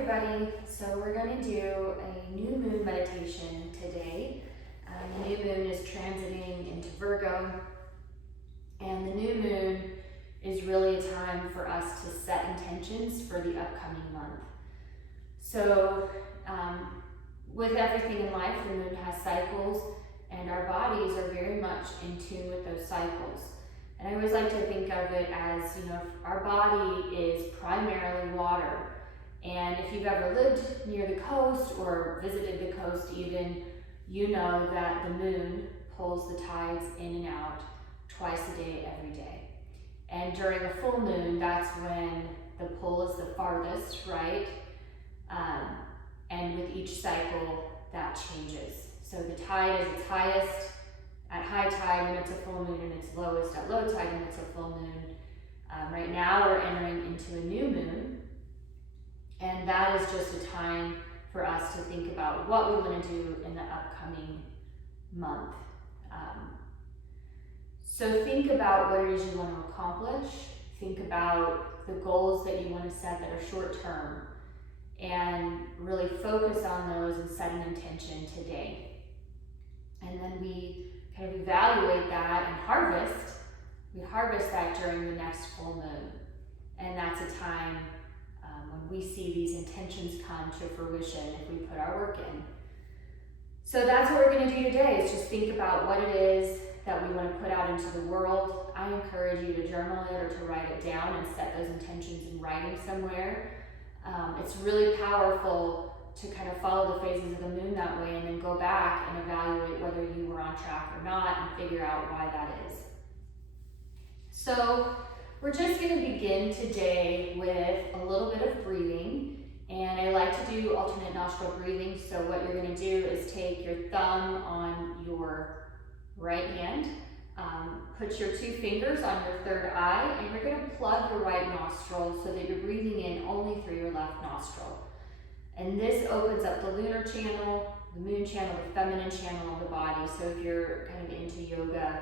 everybody. So we're going to do a new moon meditation today. The new moon is transiting into Virgo, and the new moon is really a time for us to set intentions for the upcoming month. So with everything in life, the moon has cycles, and our bodies are very much in tune with those cycles. And I always like to think of it as, our body is primarily water. And if you've ever lived near the coast or visited the coast even, you know that the moon pulls the tides in and out twice a day, every day. And during a full moon, that's when the pull is the farthest, right? And with each cycle, that changes. So the tide is its highest at high tide when it's a full moon, and it's lowest at low tide when it's a full moon. Right now we're entering into a new moon, and that is just a time for us to think about what we want to do in the upcoming month. So think about what it is you want to accomplish. Think about the goals that you want to set that are short term, and really focus on those and set an intention today. And then we kind of evaluate that and harvest. We harvest that during the next full moon. And that's a time when we see these intentions come to fruition if we put our work in. So that's what we're going to do today, is just think about what it is that we want to put out into the world. I encourage you to journal it or to write it down and set those intentions in writing somewhere. It's really powerful to kind of follow the phases of the moon that way, and then go back and evaluate whether you were on track or not and figure out why that is. So we're just going to begin today with a little bit of breathing, and I like to do alternate nostril breathing. So what you're going to do is take your thumb on your right hand, put your two fingers on your third eye, and you're going to plug your right nostril so that you're breathing in only through your left nostril. And this opens up the lunar channel, the moon channel, the feminine channel of the body. So if you're kind of into yoga,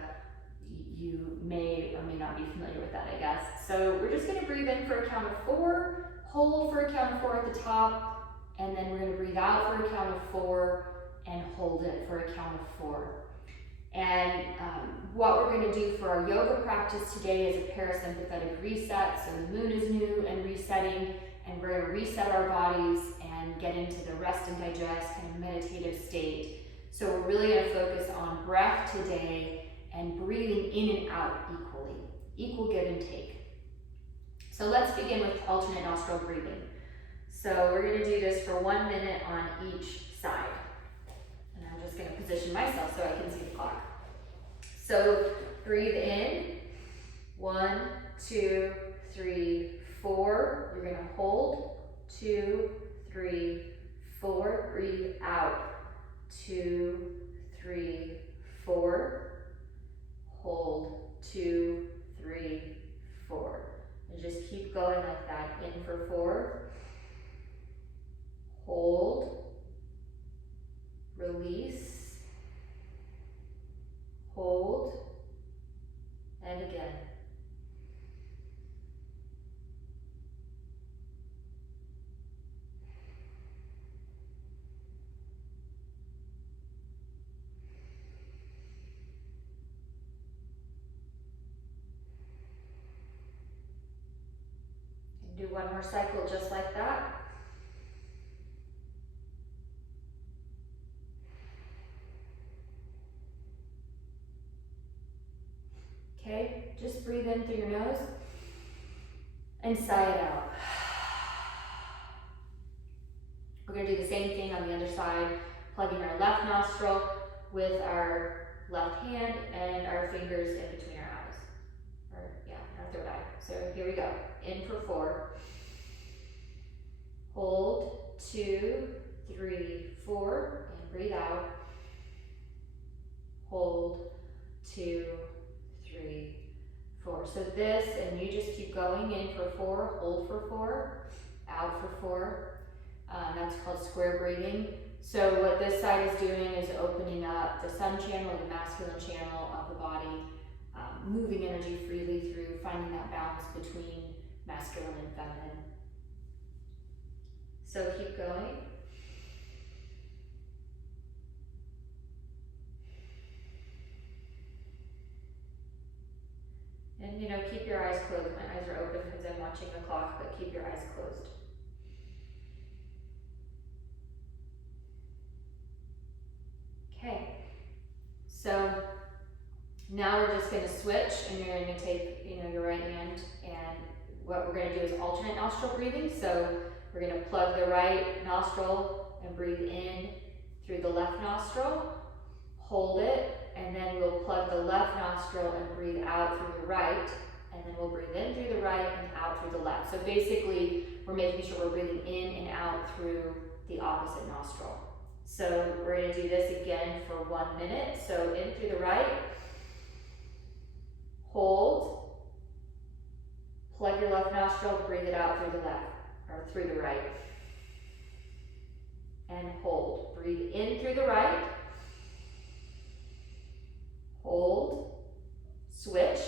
you may or may not be familiar with that, I guess. So we're just going to breathe in for a count of 4, hold for a count of 4 at the top, and then we're going to breathe out for a count of 4 and hold it for a count of 4. And what we're going to do for our yoga practice today is a parasympathetic reset. So the moon is new and resetting, and we're going to reset our bodies and get into the rest and digest kind of meditative state. So we're really going to focus on breath today and breathing in and out equally, equal give and take. So let's begin with alternate nostril breathing. So we're going to do this for 1 minute on each side. And I'm just going to position myself so I can see the clock. So breathe in, 1, 2, 3, 4. You're going to hold, 2, 3, 4. Breathe out, 2, 3, 4. Hold, 2, 3, 4. And just keep going like that. In for 4. Hold. Release. Hold. And again. Do one more cycle just like that. Okay, just breathe in through your nose and sigh it out. We're going to do the same thing on the other side, plugging our left nostril with our left hand and our fingers in between our eyes. Our third eye. So here we go. In for 4. Hold, 2, 3, 4, and breathe out. Hold, 2, 3, 4. So this, and you just keep going. In for 4, hold for 4, out for 4. That's called square breathing. So what this side is doing is opening up the sun channel, the masculine channel of the body, moving energy freely through, finding that balance between masculine and feminine. So keep going. And keep your eyes closed. My eyes are open because I'm watching the clock, but keep your eyes closed. Okay, so now we're just going to switch, and you're going to take, your right hand, and what we're going to do is alternate nostril breathing. So we're going to plug the right nostril and breathe in through the left nostril, hold it, and then we'll plug the left nostril and breathe out through the right, and then we'll breathe in through the right and out through the left. So basically, we're making sure we're breathing in and out through the opposite nostril. So we're going to do this again for 1 minute. So in through the right, hold, plug your left nostril, breathe it out through the left, or through the right. And hold. Breathe in through the right, hold, switch,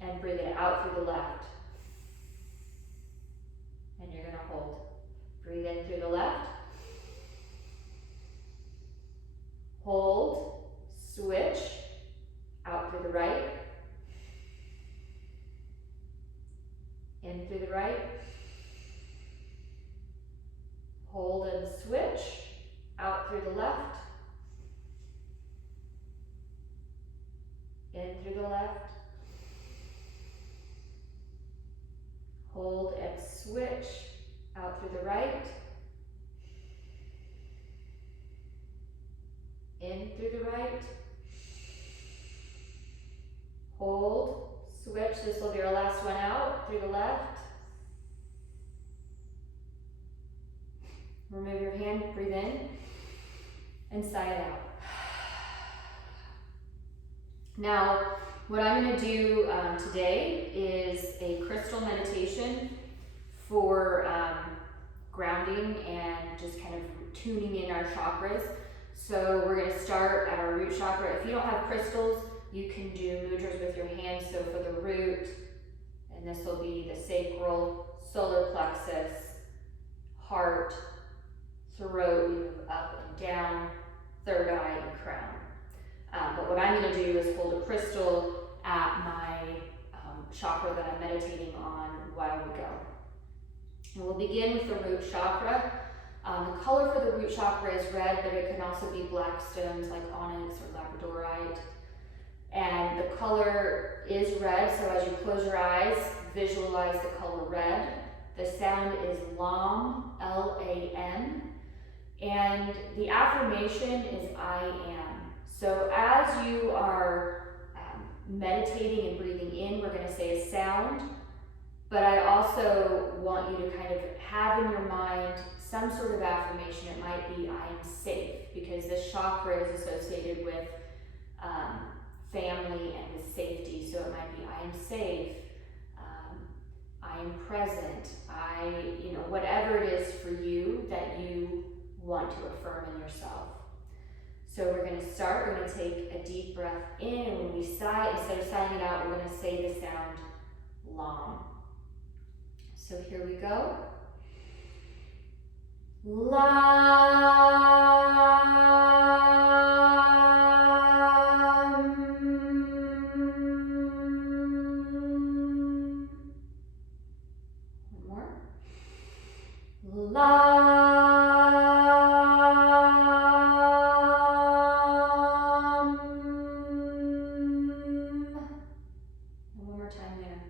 and breathe it out through the left. And you're going to hold. Breathe in through the left, hold, switch, out through the right, in through the right, hold and switch, out through the left, in through the left, hold and switch, out through the right, in through the right, hold, switch, this will be our last one out, through the left. Remove your hand, breathe in, and sigh it out. Now, what I'm going to do today is a crystal meditation for grounding and just kind of tuning in our chakras. So we're going to start at our root chakra. If you don't have crystals, you can do mudras with your hands. So for the root, and this will be the sacral, solar plexus, heart, throat, we move up and down, third eye, and crown. But what I'm going to do is hold a crystal at my chakra that I'm meditating on while we go. And we'll begin with the root chakra. The color for the root chakra is red, but it can also be black stones like onyx or labradorite. And the color is red, so as you close your eyes, visualize the color red. The sound is LAM, L-A-M, and the affirmation is I am. So as you are meditating and breathing in, we're going to say a sound, but I also want you to kind of have in your mind some sort of affirmation. It might be I am safe, because this chakra is associated with family and with safety. So it might be I am safe, I am present, whatever it is for you that you want to affirm in yourself. So we're going to start, we're going to take a deep breath in, and when we sigh, instead of sighing it out, we're going to say the sound LAM. So here we go. One more. One more time there.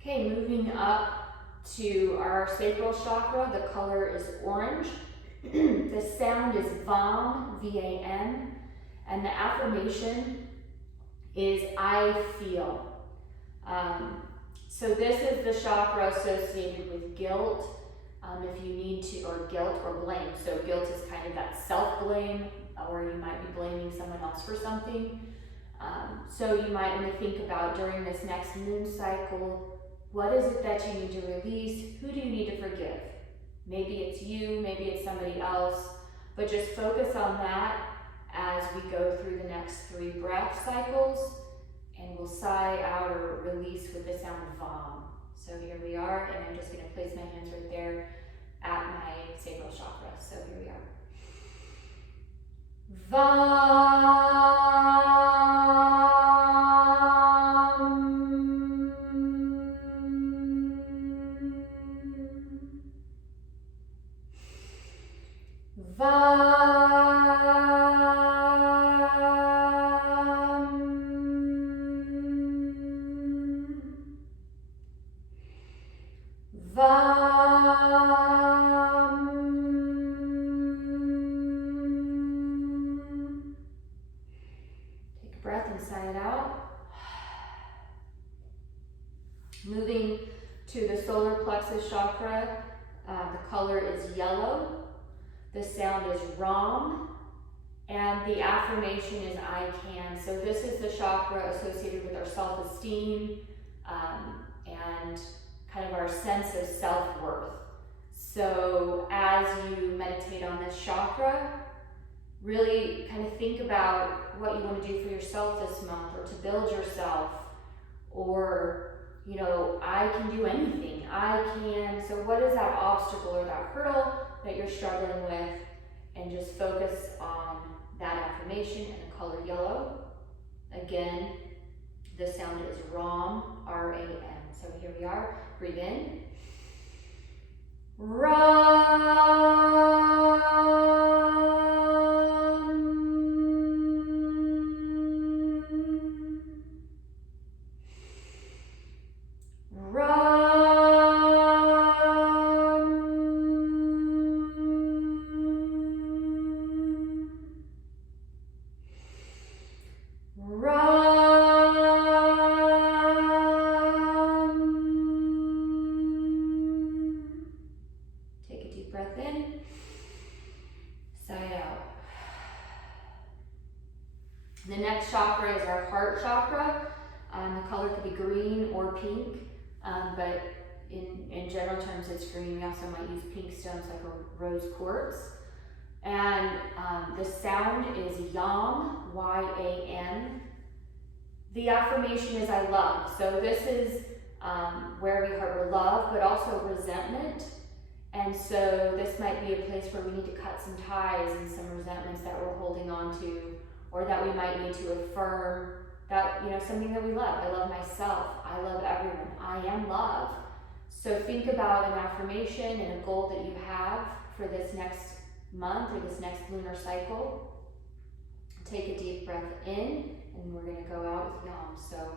Okay, moving up to our sacral chakra, the color is orange. The sound is VAM, V-A-M, and the affirmation is I feel. So this is the chakra associated with guilt, if you need to, or guilt or blame. So guilt is kind of that self-blame, or you might be blaming someone else for something. So you might want to think about during this next moon cycle, what is it that you need to release? Who do you need to forgive? Maybe it's you, maybe it's somebody else. but just focus on that as we go through the next 3 breath cycles, and we'll sigh out or release with the sound of vom. So here we are, and I'm just going to place my hands right there at my sacral chakra. So here we are. Take a breath and sigh it out. Moving to the solar plexus chakra, the color is yellow. The sound is Ram, and the affirmation is I can. So this is the chakra associated with our self-esteem and kind of our sense of self-worth. So as you meditate on this chakra, really kind of think about what you want to do for yourself this month, or to build yourself, or you know, I can do anything. I can. So what is that obstacle or that hurdle that you're struggling with? And just focus on that affirmation in the color yellow. Again, the sound is Ram, R-A-M. So here we are. Breathe in. Ram. Take a deep breath in, sigh it out. The next chakra is our heart chakra. The color could be green or pink, but in general terms it's green. We also might use pink stones like a rose quartz. And the sound is Yam, Y-A-M. The affirmation is I love. So this is where we harbor love, but also resentment. And so this might be a place where we need to cut some ties and some resentments that we're holding on to, or that we might need to affirm that, you know, something that we love. I love myself. I love everyone. I am love. So think about an affirmation and a goal that you have for this next month or this next lunar cycle. Take a deep breath in, and we're going to go out with Yam. So,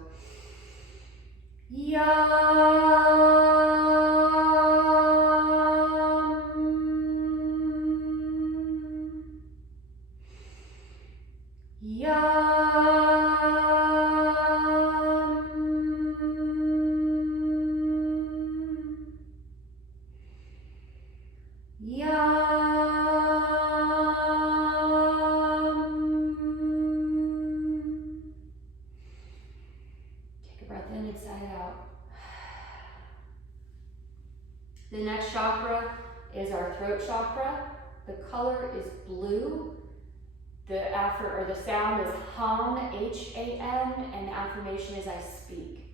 the next chakra is our throat chakra. The color is blue. The sound is Ham, H-A-M, and the affirmation is I speak.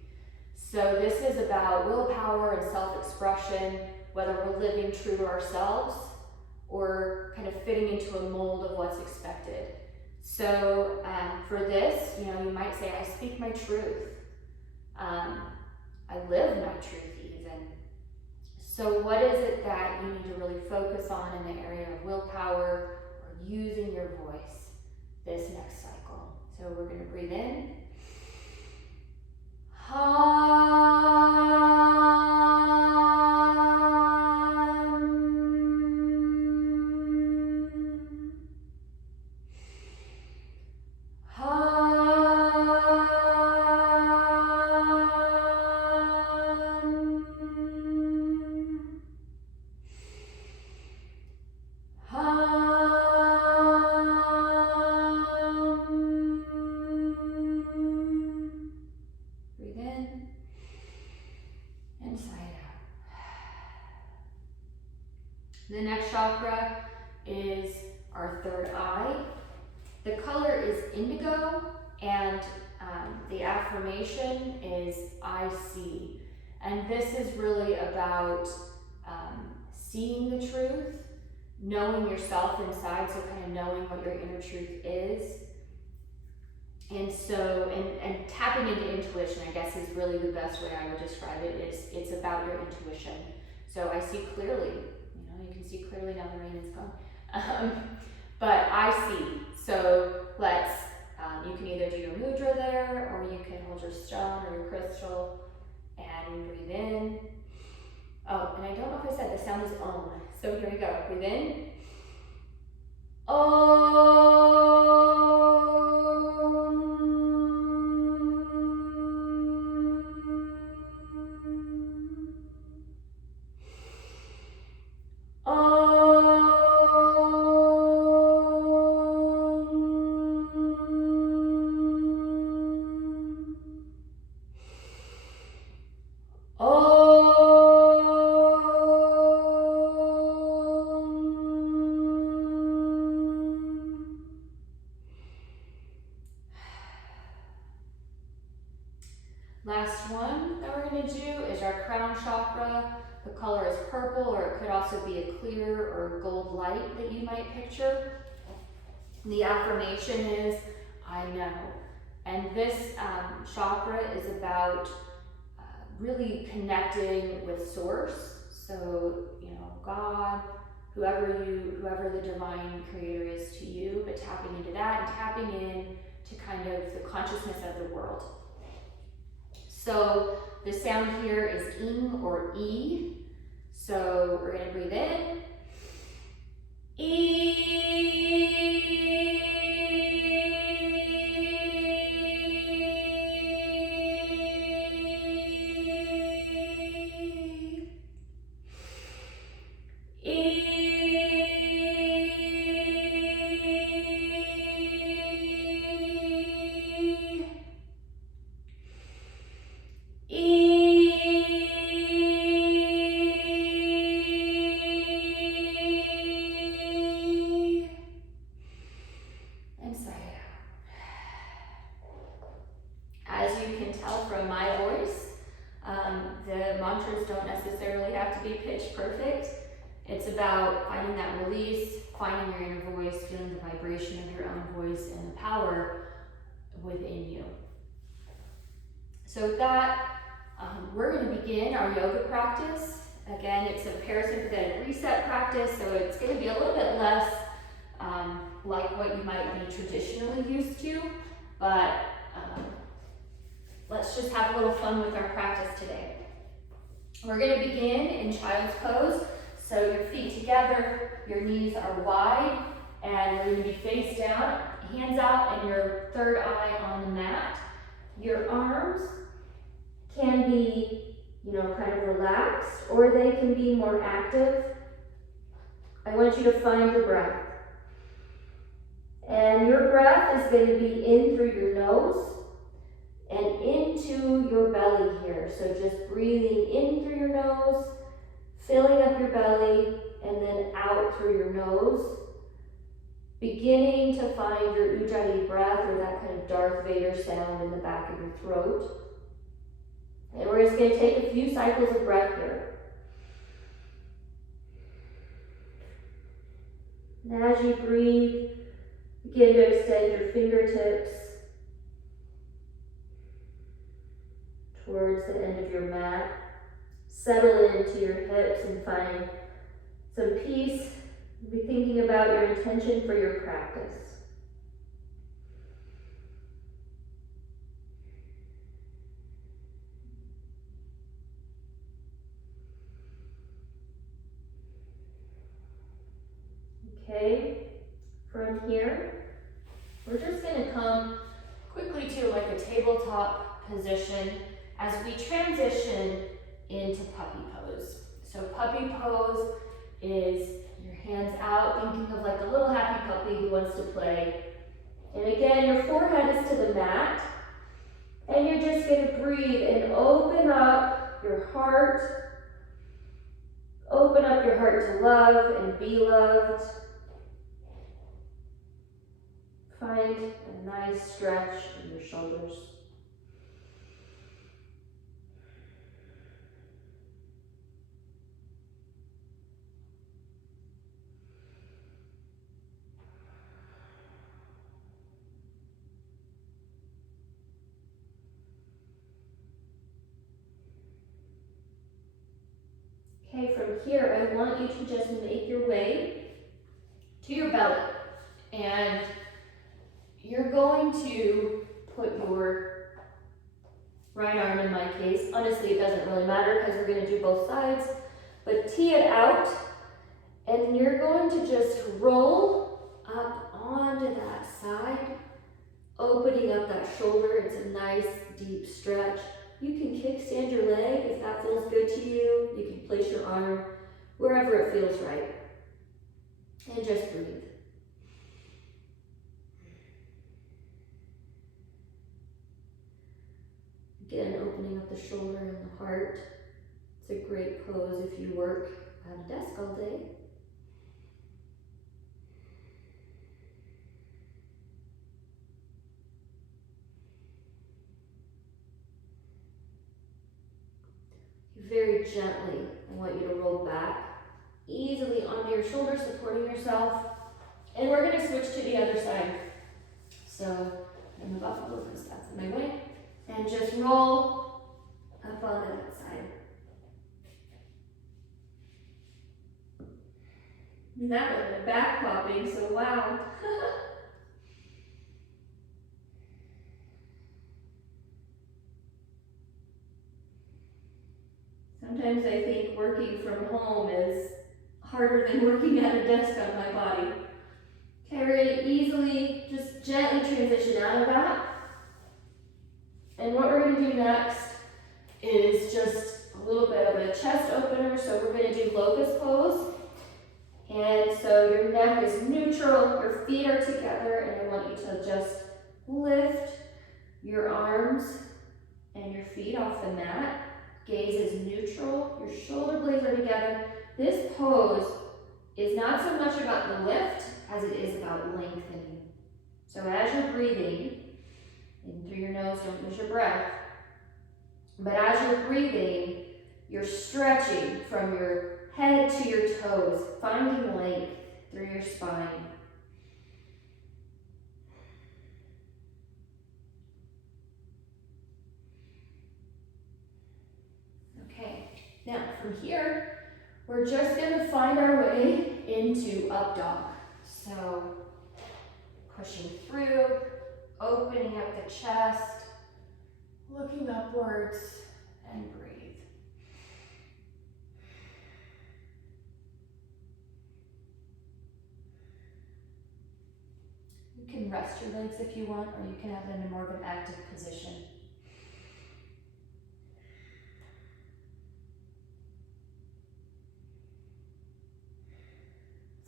So this is about willpower and self-expression, whether we're living true to ourselves or kind of fitting into a mold of what's expected. So for this, you know, you might say, I speak my truth. I live my truth even. So what is it that you need to really focus on in the area of willpower or using your voice this next cycle? So we're going to breathe in. our third eye. The color is indigo, and the affirmation is I see. And this is really about seeing the truth, knowing yourself inside, so kind of knowing what your inner truth is. And so, and tapping into intuition, I guess, is really the best way I would describe it. It's about your intuition. So I see clearly, you can see clearly now the rain is gone. But I see. So let's, you can either do your mudra there, or you can hold your stone or your crystal, and breathe in. Oh, and I don't know if I said the sound is Om. So here we go. Breathe in. Last one that we're going to do is our crown chakra. The color is purple, or it could also be a clear or gold light that you might picture. The affirmation is, I know. And this chakra is about really connecting with source. So, God, whoever the divine creator is to you, but tapping into that and tapping in to kind of the consciousness of the world. So the sound here is ing or e. So we're going to breathe in. As you can tell from my voice, the mantras don't necessarily have to be pitch perfect. It's about finding that release, finding your inner voice, feeling the vibration of your own voice and the power within you. So with that, we're going to begin our yoga practice. Again, it's a parasympathetic reset practice, so it's going to be a little bit less like what you might be traditionally used to, but let's just have a little fun with our practice today. We're going to begin in child's pose. So your feet together, your knees are wide, and we're going to be face down, hands out, and your third eye on the mat. Your arms can be, kind of relaxed, or they can be more active. I want you to find your breath. And your breath is going to be in through your nose and into your belly here. So just breathing in through your nose, filling up your belly, and then out through your nose. Beginning to find your Ujjayi breath, or that kind of Darth Vader sound in the back of your throat. And we're just going to take a few cycles of breath here. And as you breathe, begin to extend your fingertips towards the end of your mat. Settle into your hips and find some peace. Be thinking about your intention for your practice. Okay, from here, we're just going to come quickly to like a tabletop position as we transition into puppy pose. So puppy pose is your hands out, thinking of like a little happy puppy who wants to play. And again, your forehead is to the mat, and you're just going to breathe and open up your heart. Open up your heart to love and be loved. Find a nice stretch in your shoulders. Okay, from here, I want you to just make your way to your belly. And you're going to put your right arm, in my case, honestly it doesn't really matter because we're going to do both sides, but tee it out, and you're going to just roll up onto that side, opening up that shoulder. It's a nice deep stretch. You can kickstand your leg if that feels good to you. You can place your arm wherever it feels right. And just breathe. Again, opening up the shoulder and the heart. It's a great pose if you work at a desk all day. Very gently, I want you to roll back easily onto your shoulder, supporting yourself. And we're going to switch to the other side. So I'm going to move up a little because that's in my way. And just roll up onto that side. And that was my back popping, so wow. Sometimes I think working from home is harder than working at a desk on my body. Okay, we're going to easily, just gently transition out of that. And what we're going to do next is just a little bit of a chest opener. So we're going to do locust pose. And so your neck is neutral, your feet are together, and I want you to just lift your arms and your feet off the mat. Gaze is neutral, your shoulder blades are together. This pose is not so much about the lift as it is about lengthening. So as you're breathing, in through your nose, don't lose your breath, but as you're breathing, you're stretching from your head to your toes, finding length through your spine. Now from here, we're just going to find our way into up dog. So pushing through, opening up the chest, looking upwards, and breathe. You can rest your legs if you want, or you can have them in more of an active position.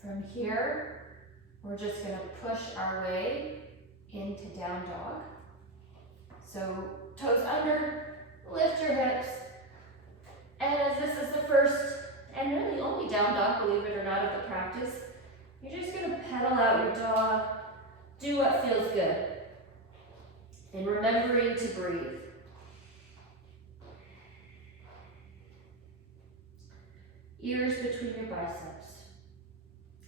From here, we're just going to push our way into down dog. So toes under, lift your hips. And as this is the first and really only down dog, believe it or not, of the practice, you're just going to pedal out your dog, do what feels good. And remembering to breathe. Ears between your biceps.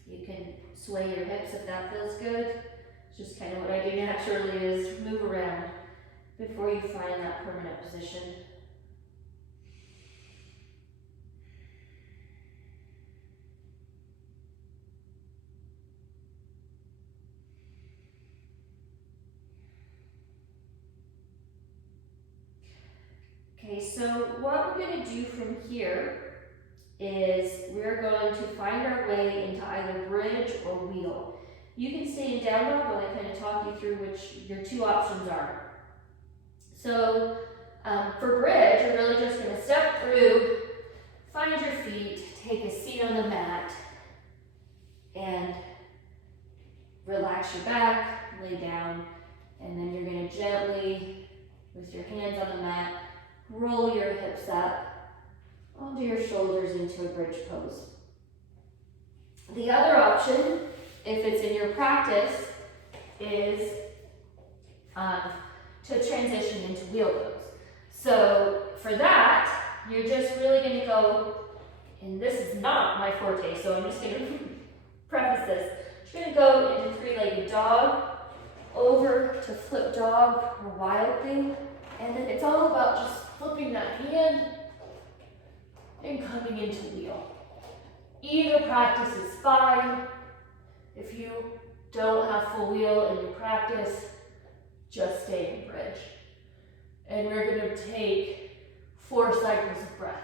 You can sway your hips if that feels good. It's just kind of what I do naturally is move around before you find that permanent position. Okay, so what we're going to do from here is we're going to find our way into either bridge or wheel. You can stay in down dog while I kind of talk you through which your two options are. So for bridge, you're really just going to step through, find your feet, take a seat on the mat, and relax your back, lay down, and then you're going to gently, with your hands on the mat, roll your hips up onto your shoulders into a bridge pose. The other option, if it's in your practice, is to transition into wheel pose. So for that, you're just really going to go, and this is not my forte, so I'm just going to preface this. You're going to go into three-legged dog, over to flip dog or wild thing, and then it's all about just flipping that hand and coming into wheel. Either practice is fine. If you don't have full wheel in your practice, just stay in bridge. And we're going to take 4 cycles of breath.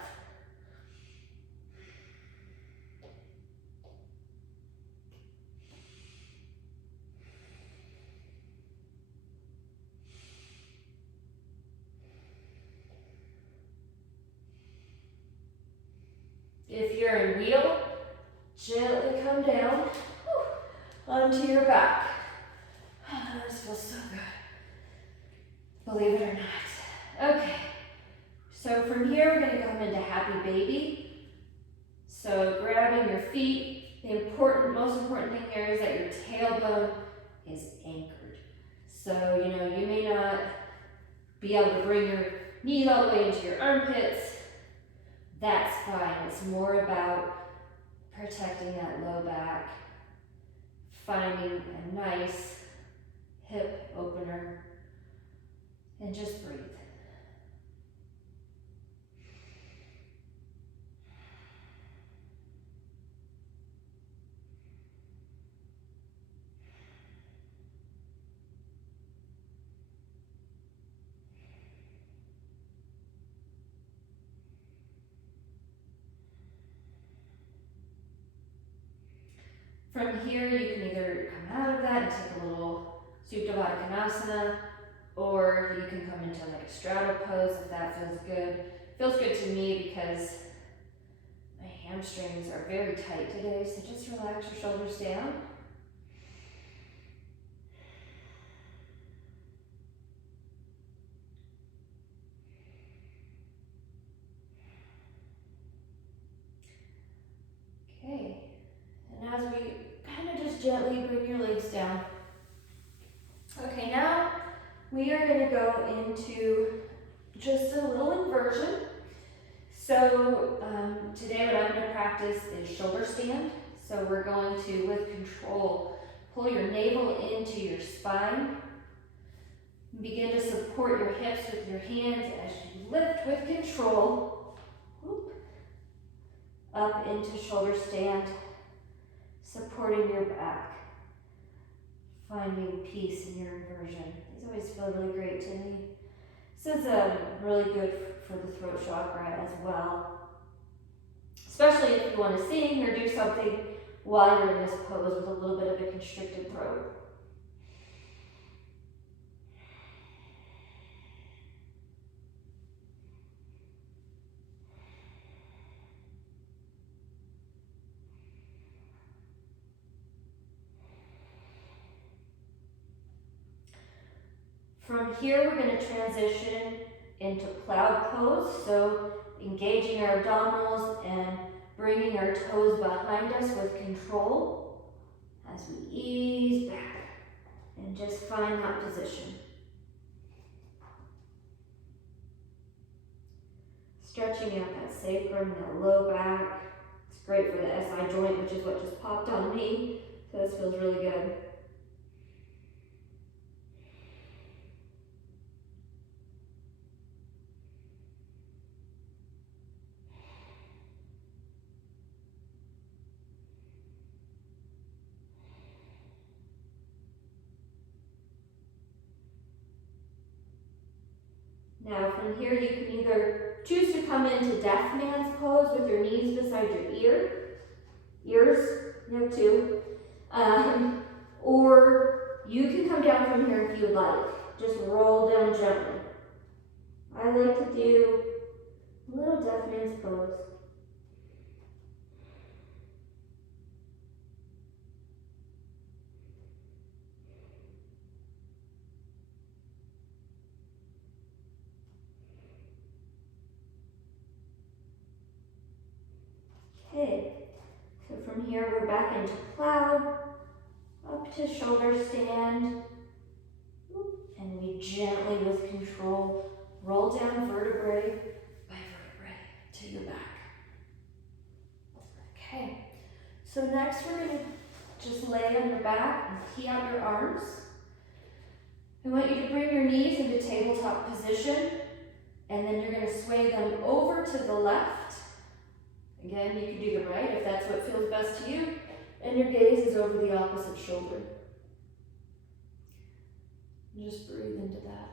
If you're in wheel, gently come down onto your back. Oh, this feels so good. Believe it or not. Okay. So from here, we're going to come into happy baby. So grabbing your feet. The most important thing here is that your tailbone is anchored. So, you may not be able to bring your knees all the way into your armpits. That's fine. It's more about protecting that low back, finding a nice hip opener, and just breathe. From here, you can either come out of that and take a little Supta Baddha Konasana, or you can come into like a straddle pose if that feels good. Feels good to me because my hamstrings are very tight today, so just relax your shoulders down. Okay, and as we kind of just gently bring your legs down. Okay, now we are going to go into just a little inversion. So today what I'm going to practice is shoulder stand. So we're going to, with control, pull your navel into your spine. Begin to support your hips with your hands as you lift with control. Whoop, up into shoulder stand, supporting your back. Finding peace in your inversion. These always feel really great to me. This is really good for the throat chakra as well. Especially if you want to sing or do something while you're in this pose with a little bit of a constricted throat. From here, we're going to transition into cloud pose. So engaging our abdominals and bringing our toes behind us with control as we ease back and just find that position. Stretching out that sacrum, that low back. It's great for the SI joint, which is what just popped on me. So this feels really good. Now from here you can either choose to come into deaf man's pose with your knees beside your ears, you have two, or you can come down from here if you would like. Just roll down gently. I like to do a little deaf man's pose. Okay, so from here we're back into cloud. up to shoulder stand. And we gently, with control, roll down vertebrae by vertebrae to your back. Okay, so next we're going to just lay on your back and tee out your arms. I want you to bring your knees into tabletop position, and then you're going to sway them over to the left. Again, you can do the right if that's what feels best to you, and your gaze is over the opposite shoulder. Just breathe into that.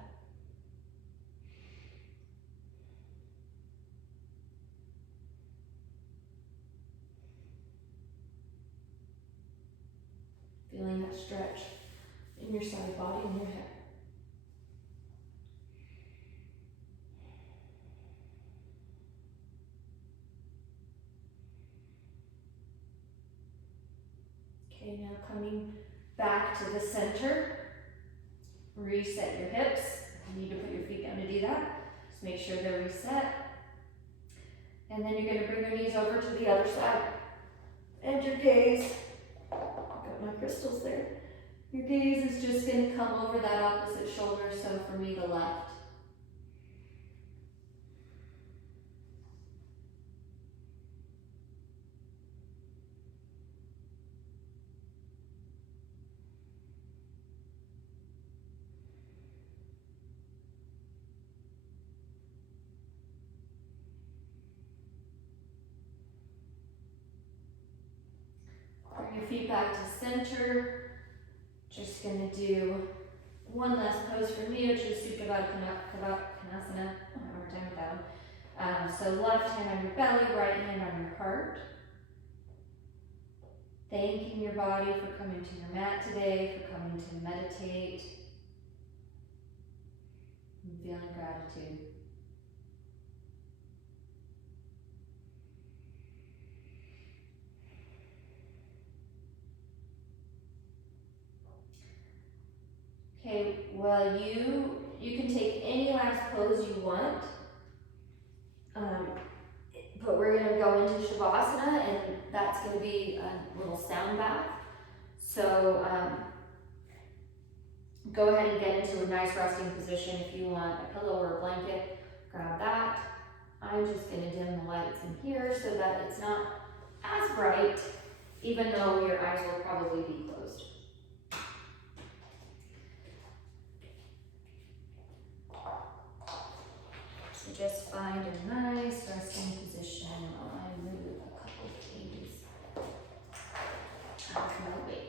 Feeling that stretch in your side body and your hip. Okay, now coming back to the center. Reset your hips. You need to put your feet down to do that. Just make sure they're reset. And then you're going to bring your knees over to the other side. And your gaze, I've got my crystals there. Your gaze is just going to come over that opposite shoulder, so for me, the left. Bring your feet back to center. Just going to do one last pose from me, which is Supta Konasana. I have a hard time with that one. So left hand on your belly, right hand on your heart. Thanking your body for coming to your mat today, for coming to meditate. And feeling gratitude. Okay, well you can take any last pose you want, but we're going to go into Shavasana, and that's going to be a little sound bath. So go ahead and get into a nice resting position. If you want a pillow or a blanket, grab that. I'm just going to dim the lights in here so that it's not as bright, even though your eyes will probably be closed. So just find a nice resting position while I move a couple of things out of my way.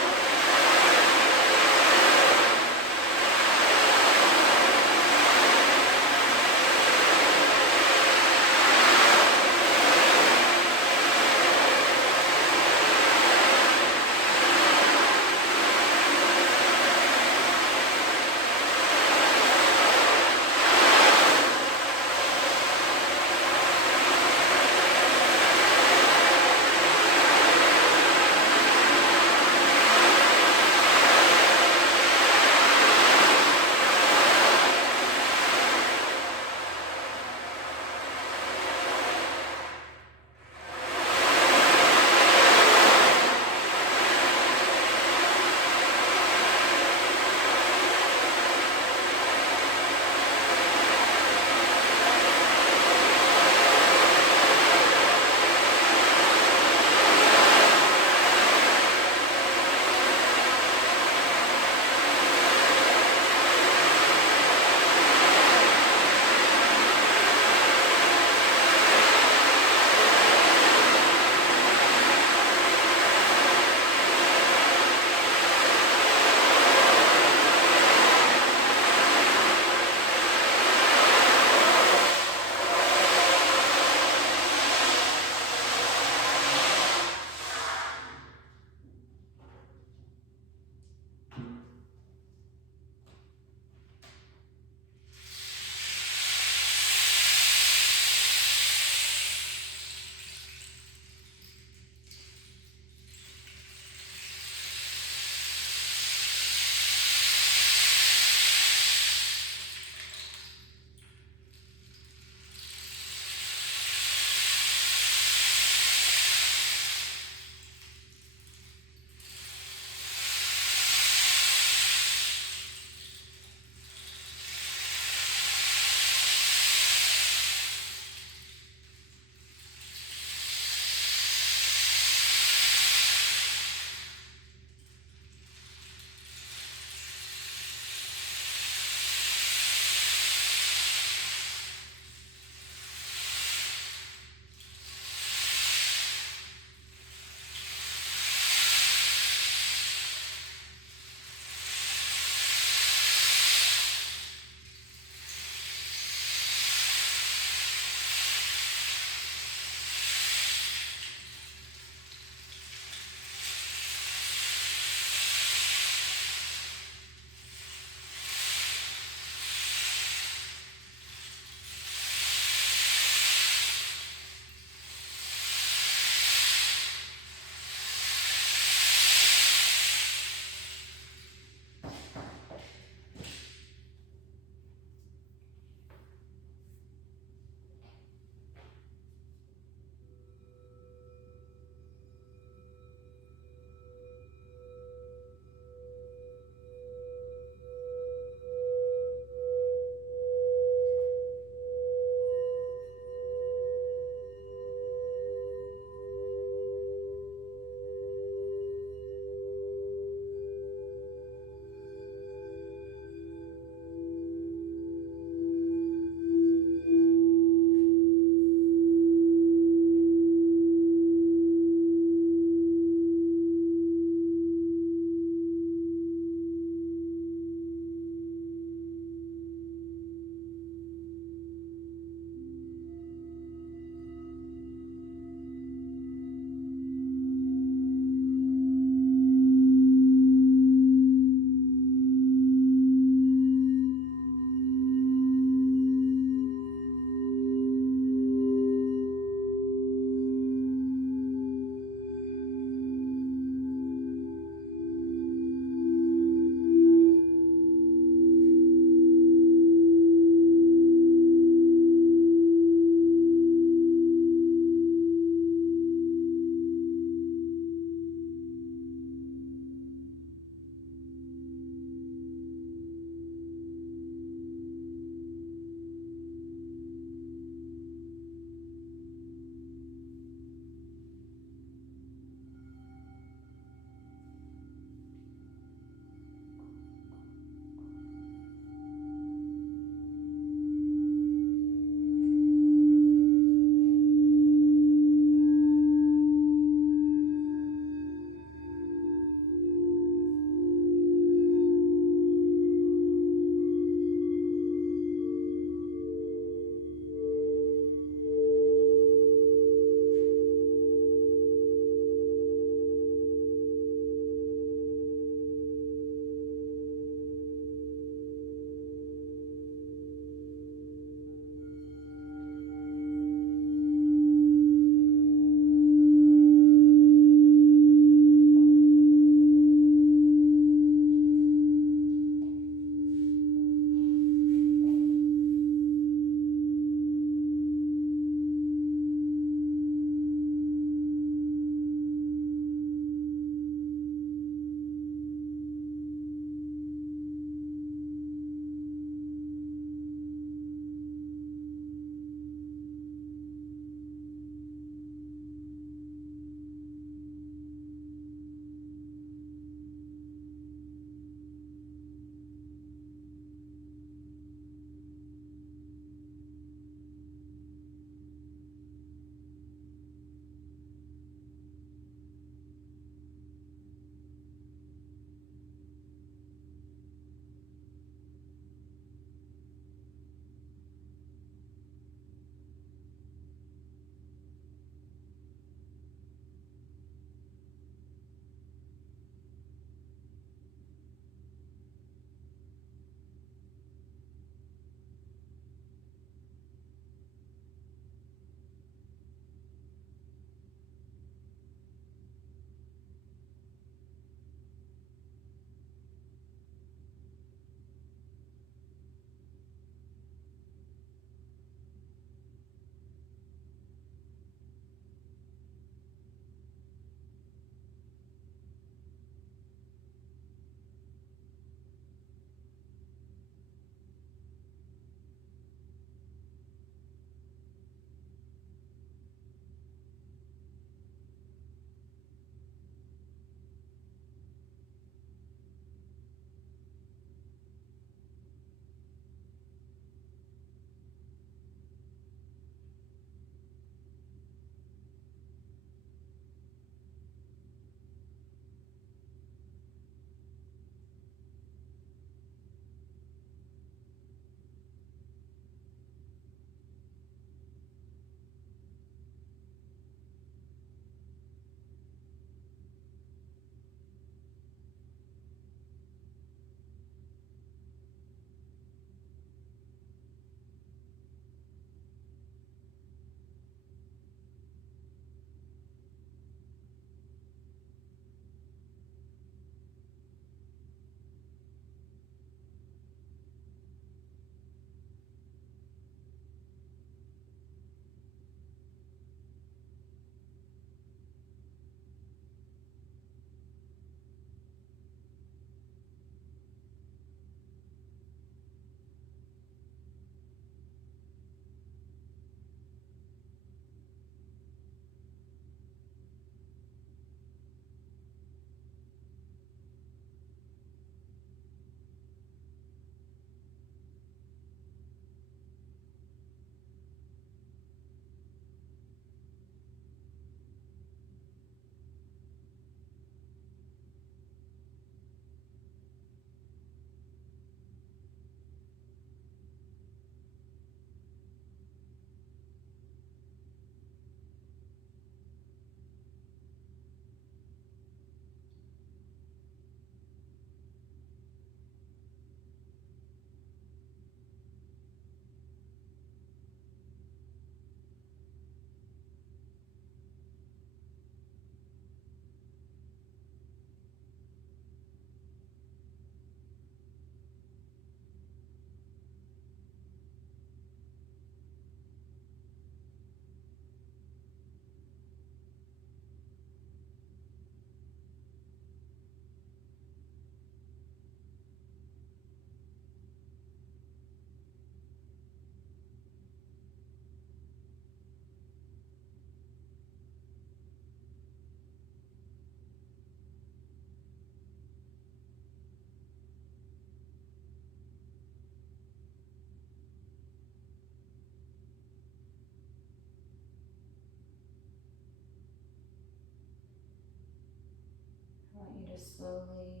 just slowly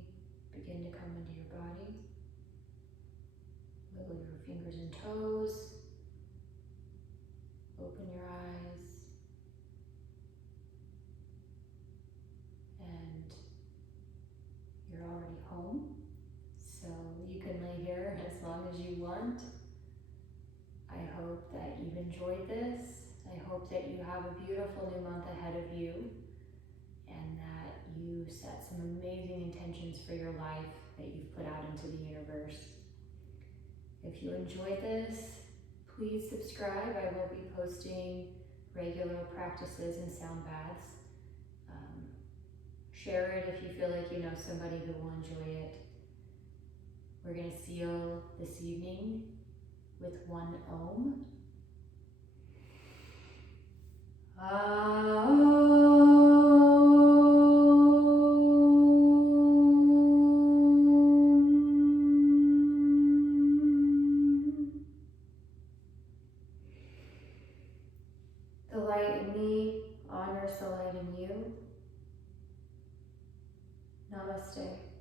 begin to come into your body. Wiggle your fingers and toes. Open your eyes. And you're already home. So you can lay here as long as you want. I hope that you've enjoyed this. I hope that you have a beautiful new month ahead of you and that you set some amazing intentions for your life that you've put out into the universe. If you enjoyed this, please subscribe. I will be posting regular practices and sound baths. Share it if you feel like you know somebody who will enjoy it. We're going to seal this evening with one Om. The light in me honors the light in you. Namaste.